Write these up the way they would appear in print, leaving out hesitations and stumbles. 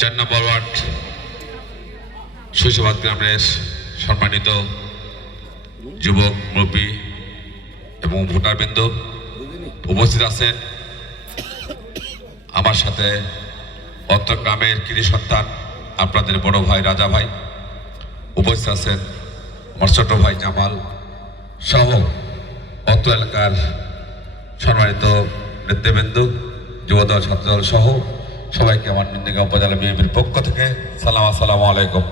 4 নম্বর word শৈশবাদ গ্রামের সম্মানিত যুবক মুরব্বী এবং ভোটারবৃন্দ উপস্থিত আছেন। আমার সাথে অত্র গ্রামের কৃতি সন্তান আপনাদের বড় ভাই রাজা ভাই উপস্থিত আছেন, আমার ছোট ভাই জামাল সহ অত্র এলাকার সম্মানিত নেতৃবৃন্দ, যুবদল, ছাত্রদল সহ সবাইকে আমার নন্দীগ্রাম উপজেলা বিএনপির পক্ষ থেকে সালাম, আসসালামু আলাইকুম।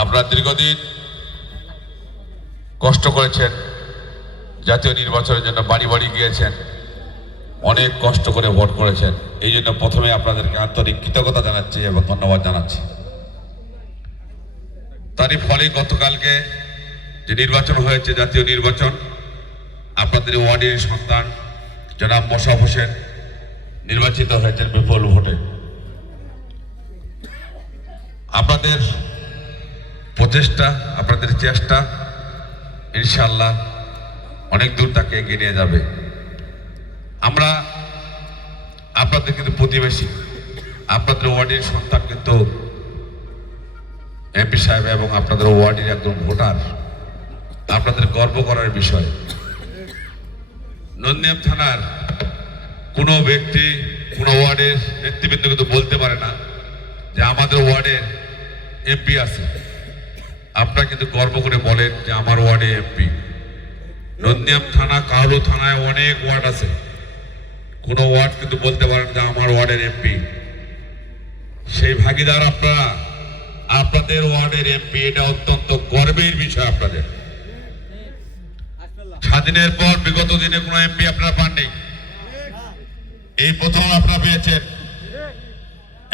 আপনারা দীর্ঘদিন কষ্ট করেছেন, জাতীয় নির্বাচনের জন্য বাড়ি বাড়ি গিয়েছেন, অনেক কষ্ট করে ভোট করেছেন। এই জন্য প্রথমে আপনাদেরকে আন্তরিক কৃতজ্ঞতা জানাচ্ছি এবং ধন্যবাদ জানাচ্ছি। তারই ফলে গতকালকে যে নির্বাচন হয়েছে, জাতীয় নির্বাচন, আপনাদের ওয়ার্ডের সন্তান জনাব মোশাররফ হোসেন নির্বাচিত হয়েছেন বিপুল ভোটে। আপনাদের প্রচেষ্টা, আপনাদের চেষ্টা ইনশাআল্লাহ অনেক দূর তাকে এগিয়ে নিয়ে যাবে। আমরা আপনাদের কিন্তু প্রতিবেশী, আপনাদের ওয়ার্ডের সন্তান কিন্তু এমপি সাহেব এবং আপনাদের ওয়ার্ডের একজন ভোটার, আপনাদের গর্ব করার বিষয়। নন্দীগ্রাম থানার কোনো ব্যক্তি কোনো ওয়ার্ডের নেতৃবৃন্দ কিন্তু বলতে পারে না যে আমাদের ওয়ার্ডের এমপি আছে। আপনারা কিন্তু গর্ব করে বলেন যে আমার ওয়ার্ডে এমপি। নন্দীগ্রাম থানা, কাউলো থানায় অনেক ওয়ার্ড আছে, কোনো ওয়ার্ড কিন্তু বলতে পারেন যে আমার ওয়ার্ডের এমপি। সেই ভাগিদার আপনারা, আপনাদের ওয়ার্ডের এমপি, এটা অত্যন্ত গর্বের বিষয় আপনাদের। স্বাধীনের পর বিগত দিনে কোনো এমপি আপনারা পাননি, এই প্রথম আপনারা পেয়েছেন।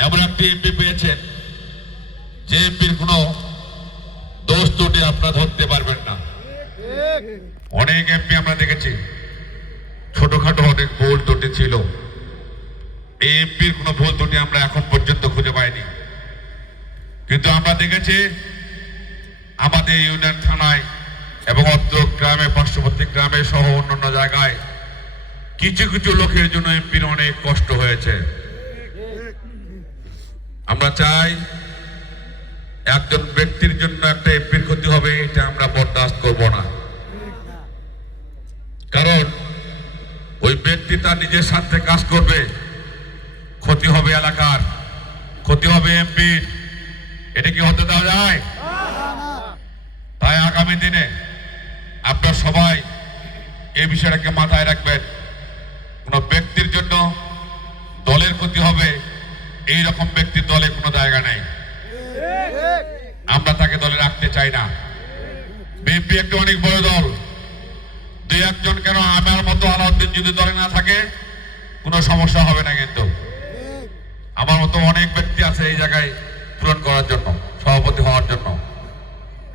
এমন একটি এমপি পেয়েছেন যে এমপির কোনো দোষ ত্রুটি আপনারা ধরতে পারবেন না। অনেক এমপি আমরা দেখেছি ছোটখাটো অনেক ভুল ত্রুটি ছিল, এই এমপির কোনো ভুল ত্রুটি আমরা এখন পর্যন্ত খুঁজে পাইনি। কিন্তু আমরা দেখেছি আমাদের ইউনিয়ন থানায় এবং অত্র গ্রামে, পার্শ্ববর্তী গ্রামে সহ অন্যান্য জায়গায় কিছু কিছু লোকের জন্য এমপির অনেক কষ্ট হয়েছে। আমরা চাই একজন ব্যক্তির জন্য একটা এমপির ক্ষতি হবে, এটা আমরা বরদাস্ত করব না। কারণ ওই ব্যক্তি তার নিজের স্বার্থে কাজ করবে, ক্ষতি হবে এলাকার, ক্ষতি হবে এমপির, এটা কি হতে দেওয়া যায়? তাই আগামী দিনে আপনারা সবাই এই বিষয়টাকে মাথায় রাখবেন। কোন ব্যক্তির জন্য দলের ক্ষতি হবে, এই রকম ব্যক্তির দলে কোনো জায়গা নেই, আমরা তাকে দলে রাখতে চাই না। বিএনপি একটা অনেক বড় দল, দুই একজন কেন আমার মতো আলাউদ্দিন যদি দলে না থাকে কোনো সমস্যা হবে না, কিন্তু আমার মতো অনেক ব্যক্তি আছে এই জায়গায় পূরণ করার জন্য, সভাপতি হওয়ার জন্য।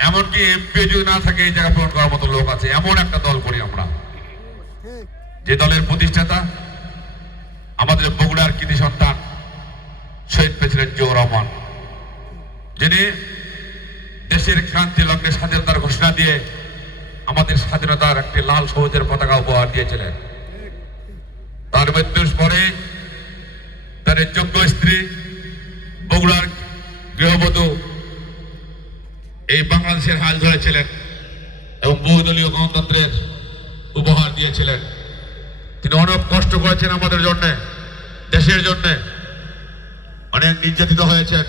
এমনকি এমপি যদি না থাকে এই জায়গা পূরণ করার মতো লোক আছে। এমন একটা দল করি আমরা, যে দলের প্রতিষ্ঠাতা আমাদের বগুড়ার কৃতি সন্তান শহীদ প্রেসিডেন্ট জিয়াউর রহমান, যিনি দেশের ক্রান্তি লগ্নে স্বাধীনতার ঘোষণা দিয়ে আমাদের স্বাধীনতার একটি লাল সবুজের পতাকা উপহার দিয়েছিলেন। তার মৃত্যুর পরে তার যোগ্য স্ত্রী, বগুড়ার গৃহবধূ এই বাংলাদেশের হাল ধরেছিলেন এবং বহুদলীয় গণতন্ত্রের উপহার দিয়েছিলেন। তিনি অনেক কষ্ট করেছেন আমাদের জন্য, দেশের জন্য। অনেক নির্যাতিত হয়েছেন,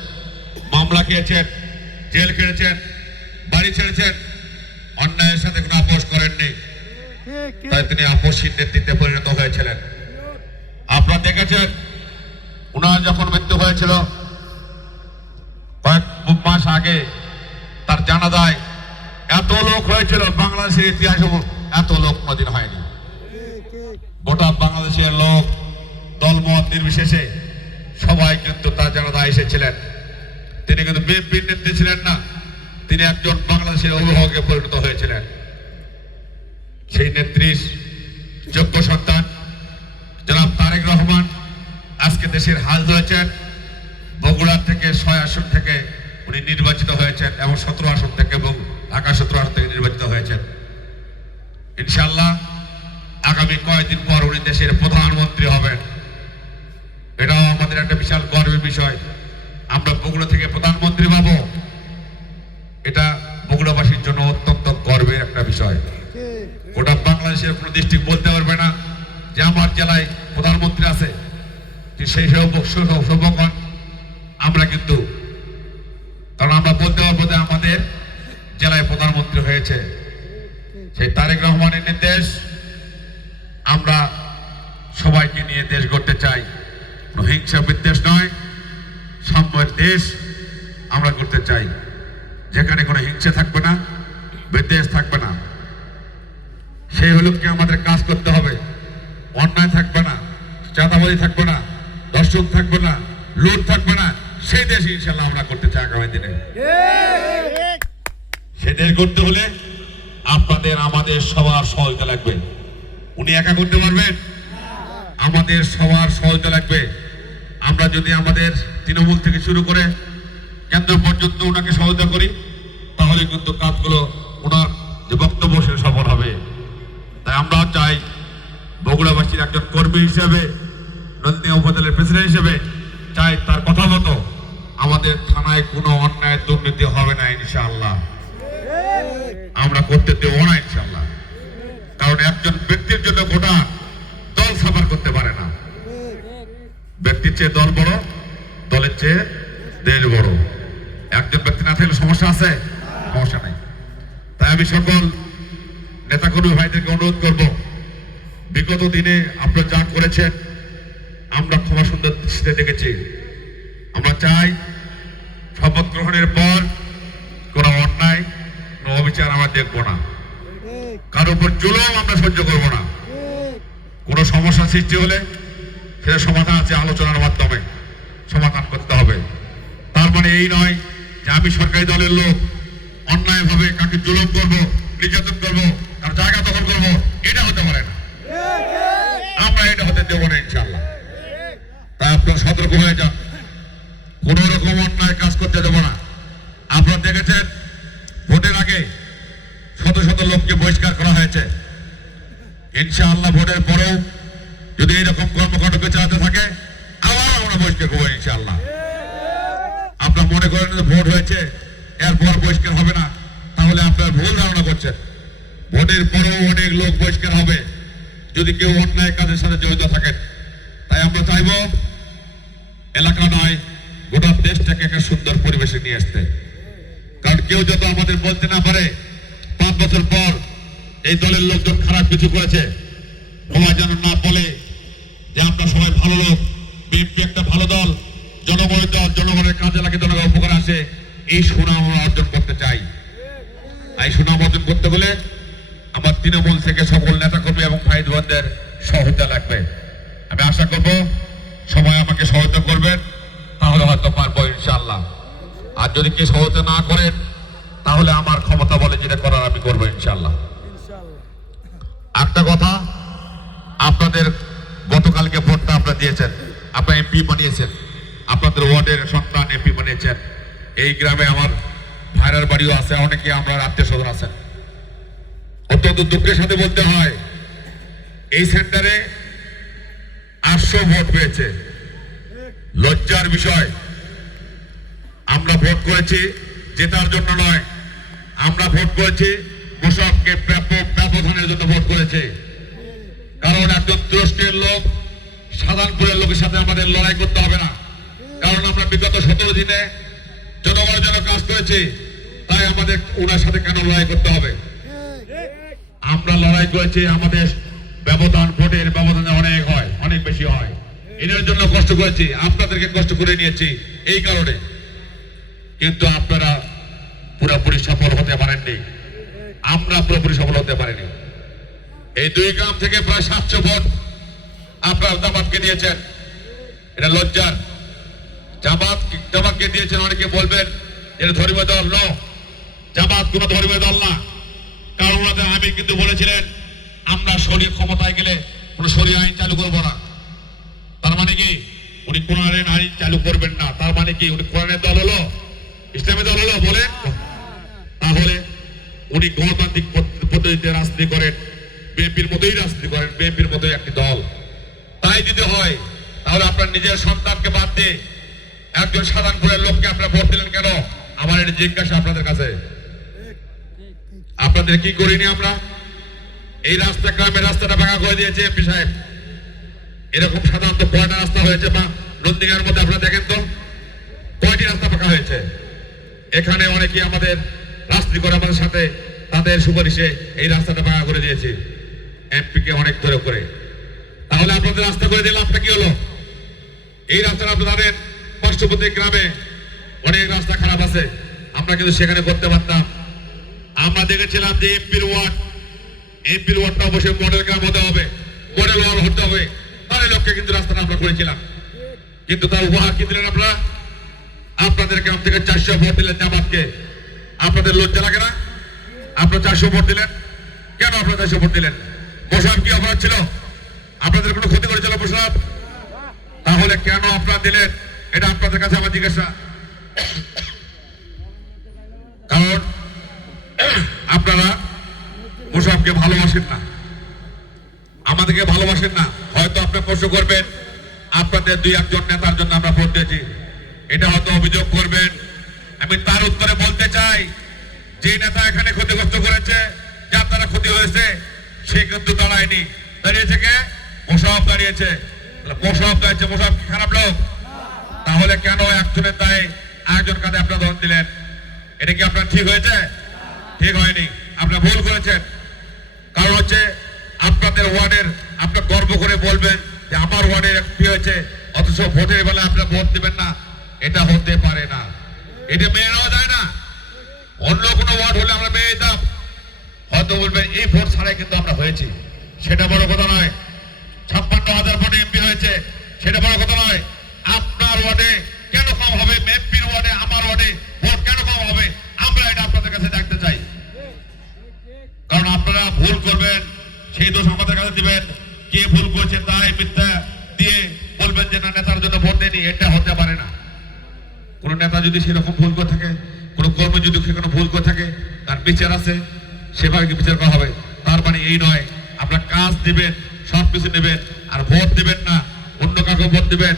মামলা খেয়েছেন, জেল খেটেছেন, বাড়ি ছেড়েছেন, অন্যায়ের সাথে কোনো আপোষ করেননি। তাই তিনি আপোষহীন নেতৃত্বে পরিণত হয়েছিলেন। আপনারা দেখেছেন উনার যখন মৃত্যু হয়েছিল কয়েক মাস আগে, তার জানাজায় এত লোক হয়েছিল, বাংলাদেশের ইতিহাসে এত লোক কোনদিন হয়নি। গোটা বাংলাদেশের লোক দলমত নির্বিশেষে সবাই কিন্তু তার জানাজায় এসেছিলেন। তিনি কিন্তু বিএনপির নেত্রী ছিলেন না, তিনি একজন বাংলাদেশের অভিভাবকে পরিণত হয়েছিলেন। সেই নেত্রীর যোগ্য সন্তান জনাব তারেক রহমান আজকে দেশের হাল ধরেছেন। বগুড়া থেকে 6 আসন থেকে উনি নির্বাচিত হয়েছেন এবং 17 আসন থেকে এবং ঢাকা 17 আসন থেকে নির্বাচিত হয়েছেন। ইনশাআল্লাহ আগামী কয়েকদিন পর উনি দেশের প্রধানমন্ত্রী হবেন। এটাও আমাদের আমাদের একটা বিশাল গর্বের বিষয়। আমরা বগুড়া থেকে প্রধানমন্ত্রী পাবো, এটা বগুড়াবাসীর জন্য অত্যন্ত গর্বের একটা বিষয়। গোটা বাংলাদেশের কোনো ডিস্ট্রিক্ট বলতে পারবে না যে আমার জেলায় প্রধানমন্ত্রী আছে। সেই সৌভাগ্য আমরা কিন্তু, কারণ আমরা বলতে পারবো যে আমাদের জেলায় প্রধানমন্ত্রী হয়েছে। সেই তারেক রহমানের নির্দেশ, আমরা সবাইকে নিয়ে দেশ গড়তে চাই। হিংসা বিদ্বেষ নয়, সাম্যের দেশ আমরা করতে চাই, যেখানে কোনো হিংসা থাকবে না, বিদ্বেষ থাকবে না। সেই হলুককে আমাদের কাজ করতে হবে। অন্যায় থাকবে না, চাঁদাবাজি থাকবে না, দর্শন থাকবে না, লুট থাকবে না। সেই দেশ ইনশাল্লাহ আমরা করতে চাই আগামী দিনে। সেই দেশ করতে হলে আপনাদের আমাদের সবার সহায়তা লাগবে। উনি একা করতে পারবেন? আমাদের সবার সহায়তা লাগবে। আমরা যদি আমাদের তৃণমূল থেকে শুরু করে কেন্দ্র পর্যন্ত ওনাকে সহায়তা করি, তাহলে কিন্তু কাজগুলো ওনার যে বক্তব্য সে সফল হবে। তাই আমরা চাই বগুড়াবাসীর একজন কর্মী হিসেবে, নন্দীয়া উপজেলার প্রেসিডেন্ট হিসেবে চাই তার কথা মতো আমাদের থানায় কোনো অন্যায় দুর্নীতি হবে না ইনশাআল্লাহ। আমরা করতে দেবো না ইনশাআল্লাহ। কারণ একজন ব্যক্তির জন্য গোটা দল সাফার করতে পারে না। ব্যক্তির চেয়ে দল বড়, দলের চেয়ে দেশ বড়। একজন ব্যক্তি না থাকলে সমস্যা আছে? সমস্যা নেই। তাই আমি সকল নেতাকর্মী ভাইদেরকে অনুরোধ করব, বিগত দিনে আপনারা যা করেছেন আমরা ক্ষমা সুন্দর দৃষ্টিতে দেখেছি। আমরা চাই শপথ গ্রহণের পর কোনো অন্যায়, কোনো অবিচার আমরা দেখবো না, কারোর উপর জুলুম আমরা সহ্য করবো না। কোনো সমস্যা সৃষ্টি হলে সেটা সমাধান আছে, আলোচনার মাধ্যমে সমাধান করতে হবে। তার মানে এই নয় যে আমি সরকারি দলের লোক, অন্যায়ভাবে কাকে জুলুম করবো, নির্যাতন করবো, তার জায়গা দখল করবো, এটা হতে পারে না। আমরা এটা হতে দেবো না ইনশাআল্লাহ। তাই আপনারা সতর্ক হয়ে যান, কোন রকম অন্যায় কাজ করতে দেবো না। আপনারা দেখেছেন ভোটের আগে শত শত লোককে বহিষ্কার করা হয়েছে। ইনশাআল্লাহ ভোটের পরেও যদি এইরকম কর্মকাণ্ডকে চালাতে থাকে, আবার আমরা বহিষ্কার করবো ইনশাআল্লাহ। আপনারা মনে করেন যে ভোট হয়েছে এরপর বহিষ্কার হবে না, তাহলে আপনার ভুল ধারণা করছেন। ভোটের পরেও অনেক লোক বহিষ্কার হবে যদি কেউ অন্যায় কাজের সাথে জড়িত থাকেন। তাই আমরা চাইব এলাকা নয়, গোটা দেশটাকে একটা সুন্দর পরিবেশে নিয়ে আসতে। কারণ কেউ যত আমাদের বলতে না পারে 5 বছর পর এই দলের লোকজন খারাপ কিছু করেছে, সবাই যেন না বলে যে আমরা সবাই ভালো লোক, বিএনপি একটা ভালো দল, জনগণের দল, জনগণের কাজে লাগে, জনগণের উপকার আসে, এই সুনাম আমরা অর্জন করতে চাই। এই সুনাম অর্জন করতে হলে আমার তৃণমূল থেকে সকল নেতাকর্মী এবং ভাই বোনদের সহায়তা লাগবে। আমি আশা করব সবাই আমাকে সহায়তা করবেন, তাহলে হয়তো পারবো ইনশাআল্লাহ। আর যদি কেউ সহায়তা না করেন, তাহলে আমার ক্ষমতা বলে যেটা করার আমি করবো ইনশাআল্লাহ। একটা কথা, আপনাদের গতকালকে ভোটটা আপনারা দিয়েছেন, আপনারা এমপি বানিয়েছেন, আপনাদের ওয়ার্ডের সন্তান এমপি বানিয়েছেন। এই গ্রামে আমার ভাইরার বাড়িও আছে, অনেকে আমরা আত্মীয় স্বজন আছেন। অত্যন্ত দুঃখের সাথে বলতে হয়, এই সেন্টারে 800 ভোট পেয়েছে। লজ্জার বিষয়, আমরা ভোট করেছি জেতার জন্য নয়, আমরা ভোট করেছি মোশাররফকে ব্যাপক ব্যবধানের জন্য ভোট করেছে। কারণ একজন তুরস্কের লোক, সাধারণপুরের লোকের সাথে আমাদের লড়াই করতে হবে না। কারণ আমরা বিগত 17 দিনে জনগণের জন্য কাজ করেছি, তাই আমাদের ওনার সাথে কেন লড়াই করতে হবে? আমরা লড়াই করেছি, আমাদের ব্যবধান, ভোটের ব্যবধান অনেক হয়, অনেক বেশি হয়। এর জন্য কষ্ট করেছি, আপনাদেরকে কষ্ট করে নিয়েছি এই কারণে। কিন্তু আপনারা পুরোপুরি সফল হতে পারেননি, আমরা পুরোপুরি সফল হতে পারিনি। এই 2 গ্রাম থেকে প্রায় 700 ভোট আপনারা জামাতকে দিয়েছেন, এটা লজ্জার। জামাতকে দিয়েছেন, অনেকে বলবেন এটা ধর্মীয় দল। ন, জামাত কোন ধর্মীয় দল না। কারণ ওনাদের আমির কিন্তু বলেছিলেন আমরা শরীয় ক্ষমতায় গেলে কোন শরীয় আইন চালু করবো না। তার মানে কি উনি কোরআনের আইন চালু করবেন না? তার মানে কি উনি কোরআনের দল হলো, ইসলামী দল হলো? বলেন। তাহলে উনি গণতান্ত্রিক পদ্ধতিতে রাজনীতি করেন, বিএনপির মতোই রাজনীতি করেন, বিএনপির মতোই একটি দল। তাই যদি হয় তাহলে আপনার নিজের সন্তানকে বাদ দিয়ে একজন সাধারণপুরের লোককে আপনারা ভোট দিলেন কেন? আমার এটা জিজ্ঞাসা আপনাদের কাছে। আপনাদের কি করিনি আমরা? এই রাস্তা, গ্রামের রাস্তাটা ভাঙা করে দিয়েছে এমপি সাহেব। এরকম সাধারণত কয়টা রাস্তা হয়েছে বা নন্দীগ্রামের মধ্যে আপনারা দেখেন তো কয়টি রাস্তা পাকা হয়েছে? এখানে অনেকেই আমাদের রাজনীতি করে আমাদের সাথে তাদের সুপারিশে এই রাস্তাটা ভাঙা করে দিয়েছে এমপি কে অনেক ধরে করে। তাহলে আপনাদের রাস্তা করে দিলে আপনার কি হলো? এই রাস্তাটা আপনাদের পার্শ্ববর্তী গ্রামে অনেক রাস্তা খারাপ আছে, আমরা কিন্তু সেখানে করতে পারতাম। আমরা দেখেছিলাম যে এমপির ওয়ার্ডটা অবশ্যই মডেল গ্রাম হতে হবে, মডেল ওয়ার্ড হতে হবে, তার লক্ষ্যে কিন্তু রাস্তাটা আমরা করেছিলাম। কিন্তু তার উপহার কি দিলেন আপনারা? আপনাদের গ্রাম থেকে 400 ভোট দিলেন জামাতকে। আপনাদের লজ্জা লাগে না? আপনারা 400 ভোট দিলেন কেন? আপনারা 400 ভোট দিলেন। মোশাররফ কি অপরাধ ছিল? আপনাদের কোনো ক্ষতি করেছিল মোশাররফ? তাহলে কেন আপনারা দিলেন? এটা আপনাদের কাছে আমার জিজ্ঞাসা। কারণ আপনারা মোশাররফকে ভালোবাসেন না, আমাদেরকে ভালোবাসেন না। হয়তো আপনারা প্রশ্ন করবেন আপনাদের 2-1 নেতার জন্য আমরা ভোট দিয়েছি, এটা হয়তো অভিযোগ করবেন। আমি তার উত্তরে বলতে চাই, যে নেতা এখানে ক্ষতিগ্রস্ত করেছে, যার দ্বারা ক্ষতি হয়েছে, সে কিন্তু দাঁড়ায়নি। দাঁড়িয়েছে কে? মোশাররফ দাঁড়িয়েছে। মোশাররফ দাঁড়িয়েছে। মোশাররফ কি খারাপ লোক? তাহলে কেন একজনের দায়ে আরেকজন কাঁধে আপনারা ধরে দিলেন? এটা কি আপনার ঠিক হয়েছে? ঠিক হয়নি, আপনারা ভুল করেছেন। কারণ হচ্ছে আপনাদের ওয়ার্ডের, আপনারা গর্ব করে বলবেন যে আমার ওয়ার্ডের এমপি হয়েছে, অথচ ভোটের বেলা আপনারা ভোট দিবেন না। এটা হতে পারে না, এটা মেনে নেওয়া যায় না। অন্য কোনো ওয়ার্ড হলে আমরা মেনে নিতাম, হয়তো বলবেন এই ভোট ছাড়াই কিন্তু আমরা হয়েছি, সেটা বড় কথা নয়। 56,000 ভোটে এমপি হয়েছে, সেটা বড় কথা নয়। আপনার ওয়ার্ডে কেন কম হবে? এমপির ওয়ার্ডে, আমার ওয়ার্ডে ভোট কেন কম হবে? আমরা এটা আপনাদের কাছে দেখতে চাই। কারণ আপনারা ভুল করবেন, সেই দোষ আমাদের কাছে দিবেন। কে ভুল করেছে তাই মিথ্যা দিয়ে বলবেন যে না নেতার জন্য ভোট দেয়নি, এটা হতে পারে না। কোন নেতা যদি সেরকম ভুল করে থাকে, কোন কর্মী যদি সেখানে ভুল করে থাকে, তার বিচার আছে, সেভাবে বিচার করা হবে। তার মানে এই নয় আপনারা কাজ দিবেন, সবকিছু নেবেন আর ভোট দিবেন না, অন্য কাউকে ভোট দিবেন।